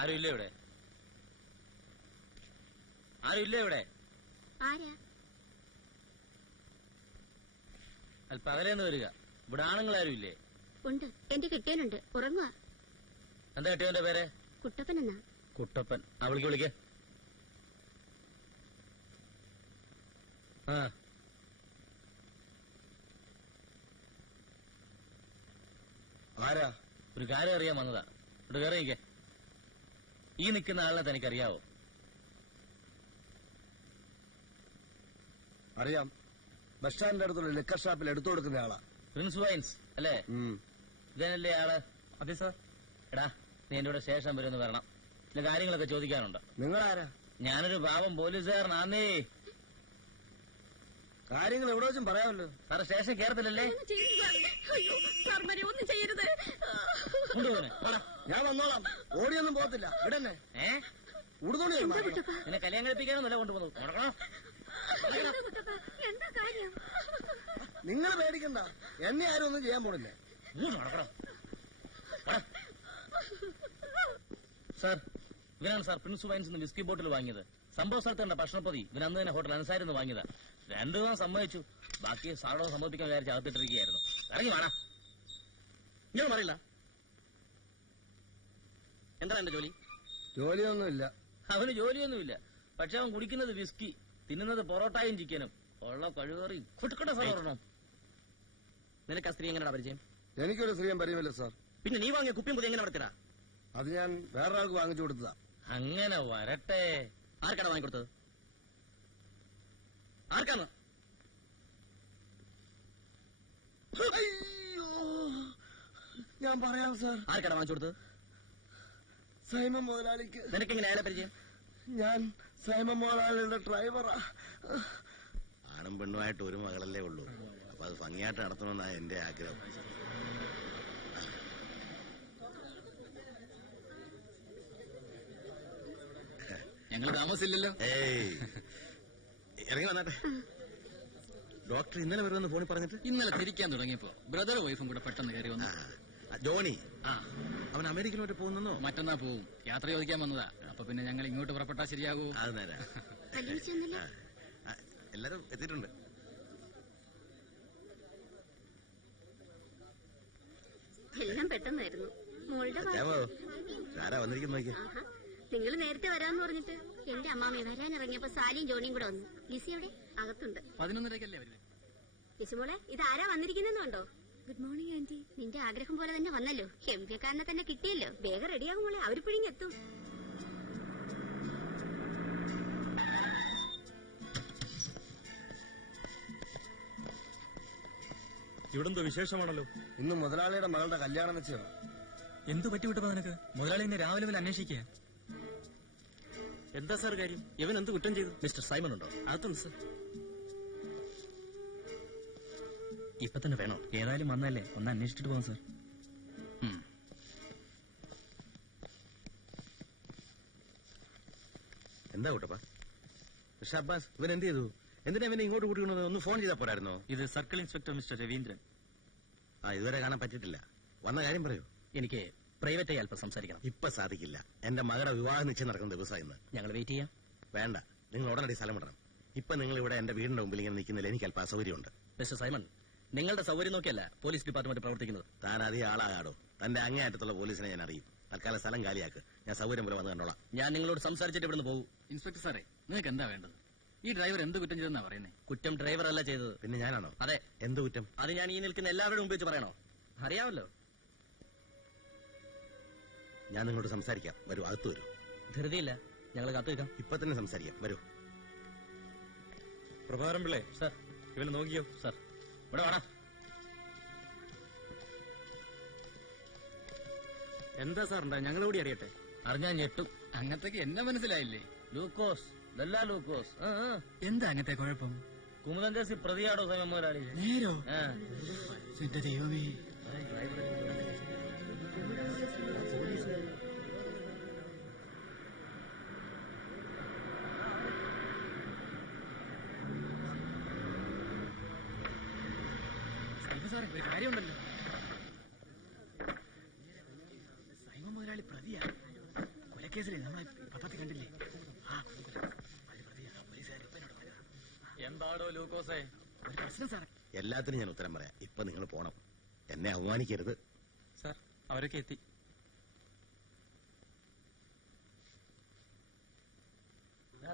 ആരും ഇല്ലേ ഇവിടെ? ആരും ഇല്ലേ ഇവിടെ? അല്പം അകലേന്ന് വരിക. ഇവിടെ ആണുങ്ങളാരും ഇല്ലേ? ഉണ്ട്, എന്റെ കെട്ടിയനുണ്ട്, ഉറങ്ങുക. എന്താ കെട്ടിയവന്റെ പേര്? കുട്ടപ്പൻ എന്നാ. കുട്ടപ്പൻ. അവൾക്ക് വിളിക്ക. ആ, ആരാ? ഒരു കാര്യം അറിയാൻ വന്നതാ. ഇവിടെ കയറി നിൽക്കേ. ഈ നിൽക്കുന്ന ആളിനെ തനിക്കറിയാവോ? അറിയാം, ബസ് സ്റ്റാൻഡിന്റെ അടുത്തുള്ള ലിക്കർ ഷാപ്പിൽ എടുത്തു കൊടുക്കുന്ന ആളാ. പ്രിൻസ് വൈൻസ് അല്ലേ? ഇതന്നല്ലേ ആള്? അതെ സാർ. എടാ, നീ എന്റെ കൂടെ സ്റ്റേഷൻ വരെ ഒന്ന് വരണം. ചില കാര്യങ്ങളൊക്കെ ചോദിക്കാനുണ്ട്. നിങ്ങളാരാ? ഞാനൊരു പാവം പോലീസുകാരനാന്നേ. കാര്യങ്ങൾ എവിടെ വെച്ചും പറയാമല്ലോ. സാറ് സ്റ്റേഷൻ കയറത്തില്ലല്ലേ? ഒന്നും ചെയ്യരുത്. ഞാൻ വന്നോളാം, ഓടിയൊന്നും പോകത്തില്ല. ഇടന്നെ ഉടുത്തോണി. എന്നെ കല്യാണം കഴിപ്പിക്കാനൊന്നുമല്ല കൊണ്ടുപോകുന്നു. എന്താ കാര്യം? നിങ്ങൾ പേടിക്കണ്ട, എന്നെ ആരും ഒന്നും ചെയ്യാൻ പോണില്ല. സാർ, ഇവനാണ് സാർ പ്രിൻസ് വൈൻസ് വിസ്കി ബോട്ടിൽ വാങ്ങിയത്. സംഭവ സ്ഥലത്തുണ്ട് ഭക്ഷണപ്പതി. ഇവൻ അന്ന് തന്നെ ഹോട്ടൽ അൻസാരിന്ന് വാങ്ങിയതാ. 2 ദിവസം സമ്മതിച്ചു. ബാക്കി സാറോട് സമ്മതിപ്പിക്കാൻ വിചാരിച്ച് അകത്തിട്ടിരിക്കുകയായിരുന്നു. ഇറങ്ങി വേണം. ഞാൻ പറയില്ല. എന്താ എന്റെ ജോലി? ജോലിയൊന്നുമില്ല. അവന് ജോലിയൊന്നുമില്ല. പക്ഷെ അവൻ കുടിക്കുന്നത് വിസ്കി, തിന്നുന്നത് പൊറോട്ടയും ചിക്കനും. ഉള്ള കഴിവേറി കുട്ടുക്കട്ട സാർ പറയണം. നിനക്ക് ആ സ്ത്രീ എങ്ങനെയാ പരിചയം? എനിക്കൊരു സ്ത്രീയും പരിചയമില്ല സാർ. പിന്നെ നീ വാങ്ങിയ കുപ്പിയും പുതിയ എങ്ങനെ നടത്തിടാ? അത് ഞാൻ വേറൊരാൾക്ക് വാങ്ങിച്ചു കൊടുത്തതാ. അങ്ങനെ വരട്ടെ. ആർക്കാണ് വാങ്ങിക്കൊടുത്തത്? ആർക്കാണ്? അയ്യോ, ഞാൻ പറയാം സാർ. ആർക്കാണ് വാങ്ങിച്ചു കൊടുത്തത്? സൈമൻ മുതലാളിക്ക്. നിനക്കെങ്ങനെ അയാളെ പരിചയം? ഞാൻ സൈമൻ മുതലാളിയുടെ ഡ്രൈവറാ. ആണും പെണ്ണുമായിട്ട് ഒരു മകളല്ലേ ഉള്ളൂ. അപ്പൊ അത് ഭംഗിയായിട്ട് നടത്തണമെന്നാണ് എന്റെ ആഗ്രഹം. ഞങ്ങൾ താമസില്ലല്ലോ. ഏയ്, ഇറങ്ങി വന്നാട്ടെ. ഡോക്ടർ ഇന്നലെ വരുമെന്ന് ഫോണിൽ പറഞ്ഞിട്ട് ഇന്നലെ തിരിക്കാൻ തുടങ്ങിയപ്പോ ബ്രദർ വൈഫും കൂടെ പെട്ടെന്ന് കയറി വന്നു. ജോണി, ആ, അവൻ അമേരിക്കയിലോട്ട് പോകുന്നോ? മറ്റന്നാ പോവും. യാത്ര ചോദിക്കാൻ വന്നതാ. അപ്പൊ പിന്നെ ഞങ്ങൾ ഇങ്ങോട്ട് പുറപ്പെട്ടാ ശരിയാകൂ? അത് നേരാ. എല്ലാരും എത്തിയിട്ടുണ്ട്. എല്ലാം പെട്ടെന്നായിരുന്നു. മോളുടെ ആരാ വന്നിരിക്കുന്നു നോക്കി. നിങ്ങൾ നേരത്തെ വരാന്ന് പറഞ്ഞിട്ട് എന്റെ അമ്മാമയെ വരാനിറങ്ങിയപ്പോ സാലിയും ജോണിയും കൂടെ വന്നു. ലിസി അവിടെ അകത്തുണ്ട്. 11:30 വരുന്നത്. ലിസിമോളെ, ഇത് ആരാ വന്നിരിക്കുന്നുണ്ടോ? Good morning anti. നിന്റെ ആഗ്രഹം പോലെ തന്നെ വന്നല്ലോ. എംപിക്കാരനെ തന്നെ കിട്ടിയല്ലോ. വേഗം റെഡിയാകും മോളെ, അവര് പിഴിഞ്ഞെത്തും. ഇവിടെന്തോ വിശേഷമാണല്ലോ. ഇന്ന് മുതലാളിയുടെ മകളുടെ കല്യാണം വെച്ചാണ്. എന്തു പറ്റി വിട്ടപ്പോ നിനക്ക്? മുതലാളി ഇന്ന് രാവിലെ മുതൽ അന്വേഷിക്കുക. എന്താ സാർ കാര്യം? ഇവൻ എന്ത് കുറ്റം ചെയ്തു? മിസ്റ്റർ സൈമൺ ഉണ്ടോ? അതുണ്ട് സാർ. ഇപ്പൊ തന്നെ വേണോ? ഏതായാലും വന്നല്ലേ, ഒന്ന് അന്വേഷിച്ചിട്ട് പോകാം സാർ. എന്താ കൂട്ടപ്പാ? പക്ഷെ അബ്ബാസ്, ഇവൻ എന്ത് ചെയ്തു? എന്തിനാ ഇവനെ ഇങ്ങോട്ട് കൂട്ടിക്കൊണ്ടത്? ഒന്ന് ഫോൺ ചെയ്താൽ പോരായിരുന്നോ? ഇത് സർക്കിൾ ഇൻസ്പെക്ടർ മിസ്റ്റർ രവീന്ദ്രൻ. ഇതുവരെ കാണാൻ പറ്റിയിട്ടില്ല. വന്ന കാര്യം പറയൂ. എനിക്ക് പ്രൈവറ്റായി അല്പം സംസാരിക്കണം. ഇപ്പൊ സാധിക്കില്ല. എന്റെ മകളുടെ വിവാഹ നിശ്ചയം നടക്കുന്ന ദിവസം ഇന്ന്. ഞങ്ങൾ വെയിറ്റ് ചെയ്യാം. വേണ്ട, നിങ്ങൾ ഉടനടി സ്ഥലം വിടണം. ഇപ്പൊ നിങ്ങൾ ഇവിടെ എന്റെ വീടിന്റെ മുമ്പിൽ ഇങ്ങനെ നിൽക്കുന്നില്ല. എനിക്ക് അല്പം അസൗകര്യമുണ്ട്. മിസ്റ്റർ സൈമൺ, നിങ്ങളുടെ സൗകര്യം നോക്കിയല്ല പോലീസ് ഡിപ്പാർട്ട്മെന്റ് പ്രവർത്തിക്കുന്നത്. താൻ അധികം ആളാകാടോ. തന്റെ അങ്ങേയറ്റത്തുള്ള പോലീസിനെ ഞാൻ അറിയും. തൽക്കാലം സ്ഥലം കാലിയാക്ക്. ഞാൻ സൗകര്യം പോലെ വന്ന് കണ്ടോളാം. ഞാൻ നിങ്ങളോട് സംസാരിച്ചിട്ട് ഇവിടുന്ന് പോകും. ഇൻസ്പെക്ടർ സാറേ, നിങ്ങൾക്ക് എന്താ വേണ്ടത്? ഈ ഡ്രൈവർ എന്ത് കുറ്റം ചെയ്തെന്നാ പറയുന്നത്? കുറ്റം ഡ്രൈവർ അല്ല ചെയ്തത്. പിന്നെ ഞാനാണോ? അതെ. എന്ത് കുറ്റം? അത് ഞാൻ ഈ നിൽക്കുന്ന എല്ലാവരുടെ മുമ്പ് വെച്ച് പറയണോ? അറിയാമല്ലോ. ഞാൻ നിങ്ങളോട് സംസാരിക്കാം. വരൂ, അകത്ത് വരൂ. ധൃതിയില്ല, ഞങ്ങൾ കാത്തു വെക്കാം. ഇപ്പൊ തന്നെ സംസാരിക്കാം. വരൂ. പ്രഭാകരൻ പിള്ളേ. സാർ, ഇവനെ നോക്കിയോ? സാർ, ഇവിടെ വേണം. എന്താ സാറുണ്ടാ? ഞങ്ങളോടി അറിയട്ടെ. അറിഞ്ഞാൽ ഞെട്ടും. അങ്ങനത്തേക്ക് എന്നെ മനസ്സിലായില്ലേ? ലൂക്കോസ്, ഇതല്ല ലൂക്കോസ്. എന്താ അങ്ങനത്തെ കുഴപ്പം? കുമുദം കേസിൽ പ്രതിയാടോ സൈമൻ മുതലാളി? നേരോ? എന്റെ ദൈവമേ. സാറേ, ഒരു കാര്യമുണ്ടല്ലോ. സൈമൻ മുതലാളി പ്രതിയാ. കേസിലെ നമ്മളെ പത്രത്തിൽ കണ്ടില്ലേ? എന്താടോ ലൂക്കോസേ? ഒരു പ്രശ്നം സാറേ. എല്ലാത്തിനും ഞാൻ ഉത്തരം പറയാം. ഇപ്പൊ നിങ്ങൾ പോണം. എന്നെ അവമാനിക്കരുത്. സാർ അവരൊക്കെ എത്തി.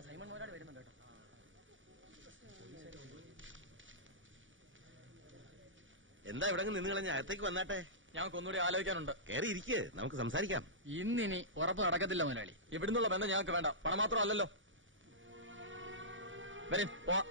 സൈമൺ മോരാട് വരുന്നുണ്ട് കേട്ടോ. എന്താ ഇവിടെ നിന്ന് കളഞ്ഞ അകത്തേക്ക് വന്നാട്ടെ. ഞങ്ങൾക്ക് ഒന്നുകൂടി ആലോചിക്കാനുണ്ട്. കയറി ഇരിക്ക്, നമുക്ക് സംസാരിക്കാം. ഇന്നിനി ഉറപ്പ് നടക്കത്തില്ല മുതലാളി. ഇവിടുന്നുള്ള ബന്ധം ഞങ്ങൾക്ക് വേണ്ട. പണം മാത്രമല്ലല്ലോ. വരും പോവാ.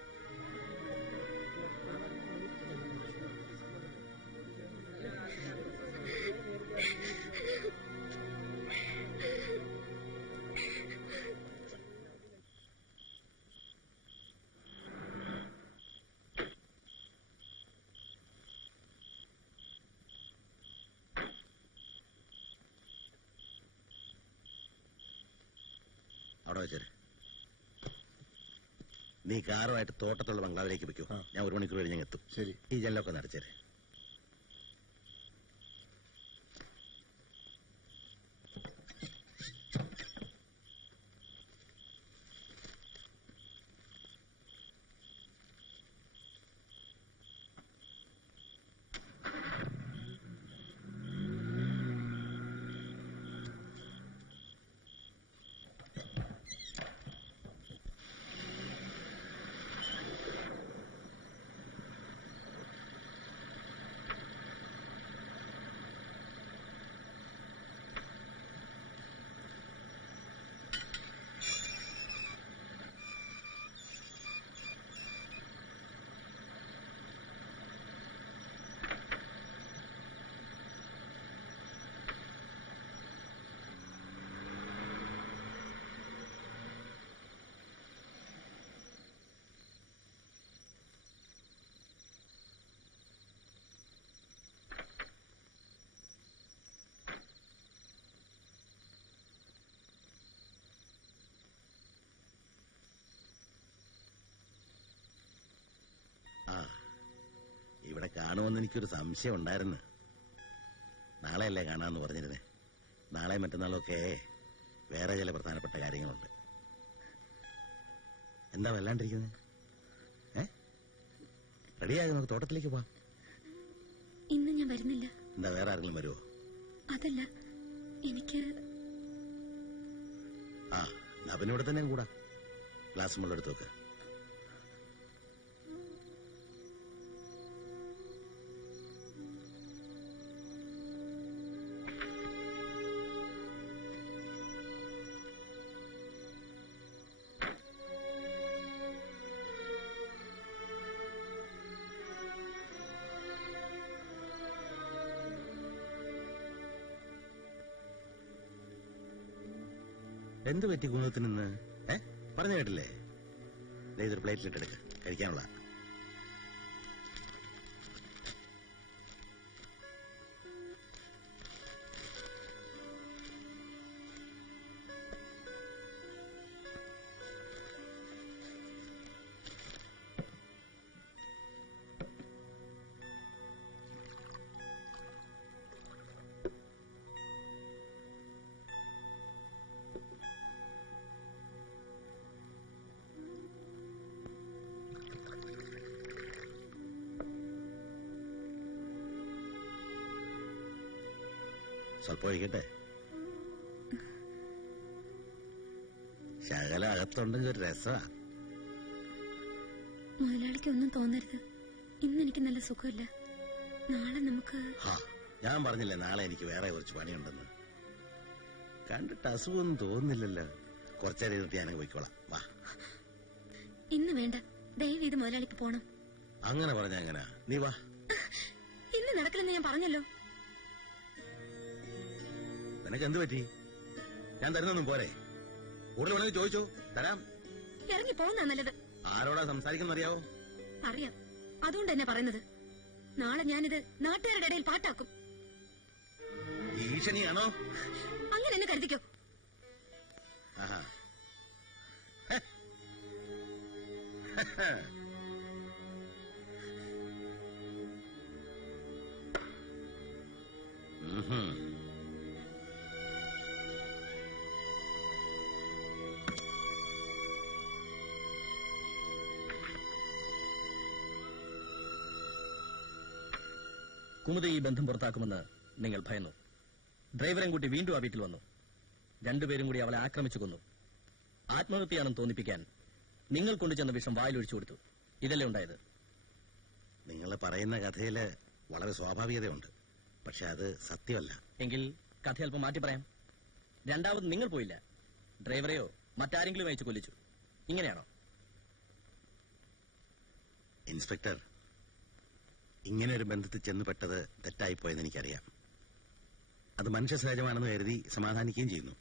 അവിടെ വെച്ചേരെ. നീ കാറുമായിട്ട് തോട്ടത്തുള്ള ബംഗ്ലാവിലേക്ക് വെക്കൂ. ഞാൻ 1 മണിക്കൂർ കഴിഞ്ഞ് എത്തും. ശരി. ഈ ജനലൊക്കെ നടച്ചേരെ. ഇവിടെ കാണുമെന്ന് എനിക്കൊരു സംശയം ഉണ്ടായിരുന്നു. നാളെയല്ലേ കാണാമെന്ന് പറഞ്ഞിരുന്നേ. നാളെ മറ്റന്നാളൊക്കെ വേറെ ചില പ്രധാനപ്പെട്ട കാര്യങ്ങളുണ്ട്. എന്താ വല്ലാണ്ടിരിക്കുന്നത്? റെഡിയായി, നമുക്ക് തോട്ടത്തിലേക്ക് പോവാം. ഇന്ന് ഞാൻ വരുന്നില്ല. എന്താ വേറെ ആരെങ്കിലും വരുമോ? അതല്ല, എനിക്ക് പിന്നെ ഇവിടെ തന്നെ കൂടാ. ഗ്ലാസ് മുള്ള എടുത്ത് വെക്ക. എന്ത് പറ്റി കുന്നത്തിന് നിന്ന്? പറഞ്ഞു കേട്ടില്ലേ? ഇതൊരു പ്ലേറ്റിലിട്ടെടുക്ക, കഴിക്കാനുള്ള. സ്വല്പം ഒഴിക്കട്ടെ. ശകല അകത്തുണ്ടെങ്കിൽ ഒരു രസമാ. മുതലാളിക്ക് ഒന്നും തോന്നരുത്. ഇന്ന് എനിക്ക് നല്ല സുഖമില്ല. നാളെ നമുക്ക് ഞാൻ പറഞ്ഞില്ലേ നാളെ എനിക്ക് വേറെ കുറച്ച് പണിയുണ്ടെന്ന്. കണ്ടിട്ട് അസുഖമൊന്നും തോന്നുന്നില്ലല്ലോ. കുറച്ചേരം ഇരുന്നിട്ട് ഞാനങ്ങ് പോയിക്കോളാം. വാ. ഇന്ന് വേണ്ട, ദയവ് ചെയ്ത് മുതലാളിക്ക് പോണം. അങ്ങനെ പറഞ്ഞ എങ്ങനാ? നീ വാ. ഇന്ന് നടക്കില്ലെന്ന് ഞാൻ പറഞ്ഞല്ലോ. നിനക്ക് എന്ത് പറ്റി? ഞാൻ തരുന്നൊന്നും പോരെ? കൂടുതൽ വേണമെങ്കിൽ ചോദിച്ചോ, തരാം. ഇറങ്ങി പോകുന്ന നല്ലത്. ആരോടാ സംസാരിക്കുന്ന അറിയാവോ? അറിയാം, അതുകൊണ്ട് തന്നെ പറയുന്നത്. നാളെ ഞാനിത് നാട്ടുകാരുടെ ഇടയിൽ പാട്ടാക്കും. ഭീഷണിയാണോ? അങ്ങനെ എന്നെ കരുതിക്കോ. ആഹാ. കുമുദ ഈ ബന്ധം പുറത്താക്കുമെന്ന് നിങ്ങൾ ഭയന്നു. ഡ്രൈവറെയും കൂട്ടി വീണ്ടും ആ വീട്ടിൽ വന്നു. രണ്ടുപേരും കൂടി അവളെ ആക്രമിച്ചു കൊന്നു. ആത്മഹത്യയാണെന്ന് തോന്നിപ്പിക്കാൻ നിങ്ങൾ കൊണ്ടുചെന്ന വിഷം വായിലൊഴിച്ചു കൊടുത്തു. ഇതല്ലേ ഉണ്ടായത്? നിങ്ങൾ പറയുന്ന കഥയില് വളരെ സ്വാഭാവികതയുണ്ട്. പക്ഷെ അത് സത്യമല്ല. എങ്കിൽ കഥ അല്പം മാറ്റി പറയാം. രണ്ടാമത് നിങ്ങൾ പോയില്ല, ഡ്രൈവറെയോ മറ്റാരെങ്കിലും അയച്ചു കൊല്ലിച്ചു. ഇങ്ങനെയാണോ? ഇൻസ്പെക്ടർ, ഇങ്ങനെ ഒരു ബന്ധത്തിൽ ചെന്നുപെട്ടത് തെറ്റായിപ്പോയെന്ന് എനിക്കറിയാം. അത് മനുഷ്യ സഹജമാണെന്ന് കരുതി സമാധാനിക്കുകയും ചെയ്യുന്നു.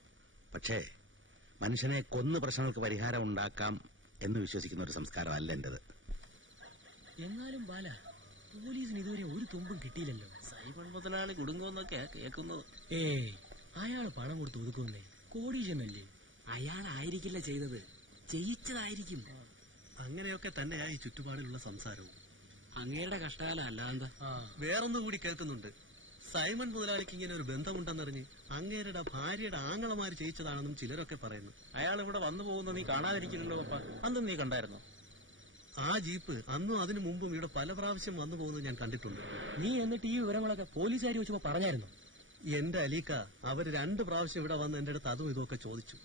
പക്ഷേ മനുഷ്യനെ കൊന്ന് പ്രശ്നങ്ങൾക്ക് പരിഹാരം ഉണ്ടാക്കാം എന്ന് വിശ്വസിക്കുന്ന ഒരു സംസ്കാരമല്ല എന്റേത്. എന്നാലും ബാല, പോലീസിന് ഇതുവരെ ഒരു തുമ്പും കിട്ടിയില്ലല്ലോ. സൈബൺ മുതലാളി കുടുങ്ങുമെന്നൊക്കെയാ കേൾക്കുന്നത്. അയാള് പണം കൊടുത്ത് ഒതുക്കുന്നേ, കോടീശനല്ലേ. അയാളായിരിക്കില്ല ചെയ്തത്, ചെയ്യിച്ചതായിരിക്കും. അങ്ങനെയൊക്കെ തന്നെയാ ഈ ചുറ്റുപാടിലുള്ള സംസാരവും. അങ്ങയുടെ കഷ്ടകാലം അല്ലാന്താ. വേറൊന്നും കൂടി കേൾക്കുന്നുണ്ട്. സൈമൺ മുതലാളിക്ക് ഇങ്ങനെ ഒരു ബന്ധമുണ്ടെന്നറിഞ്ഞ് അങ്ങേരുടെ ഭാര്യയുടെ ആങ്ങളമാര് ചെയ്യിച്ചതാണെന്നും ചിലരൊക്കെ പറയുന്നു. അയാൾ ഇവിടെ വന്നു പോകുന്ന നീ കാണാതിരിക്കില്ലല്ലോ പപ്പ. അന്നും നീ കണ്ടായിരുന്നോ? ആ ജീപ്പ് അന്നും അതിനു മുമ്പും ഇവിടെ പല പ്രാവശ്യം വന്നു പോകുന്നത് ഞാൻ കണ്ടിട്ടുണ്ട്. നീ എന്നിട്ട് ഈ വിവരങ്ങളൊക്കെ പോലീസുകാർ വെച്ചപ്പോ പറഞ്ഞായിരുന്നു? എന്റെ അലീക്ക, അവര് 2 പ്രാവശ്യം ഇവിടെ വന്ന് എന്റെ അടുത്ത് അതും ഇതൊക്കെ ചോദിച്ചു.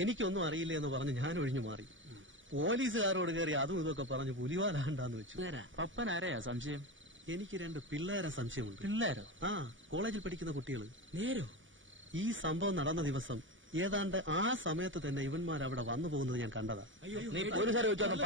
എനിക്കൊന്നും അറിയില്ല എന്ന് പറഞ്ഞ് ഞാൻ ഒഴിഞ്ഞു മാറി. പോലീസുകാരോട് കയറി അതും ഇതൊക്കെ പറഞ്ഞ് പുലിവാലാണ്ടാന്ന് വെച്ചു. പപ്പൻ ആരെയാ സംശയം? എനിക്ക് 2 പിള്ളേരെ സംശയമുണ്ട്. പിള്ളേരോ? ആ, കോളേജിൽ പഠിക്കുന്ന കുട്ടികള്. നേരോ? ഈ സംഭവം നടന്ന ദിവസം ഏതാണ്ട് ആ സമയത്ത് തന്നെ ഇവന്മാർ അവിടെ വന്നു പോകുന്നത് ഞാൻ കണ്ടതാ. നീ പോലീസുകാരെ വെച്ചൊന്നും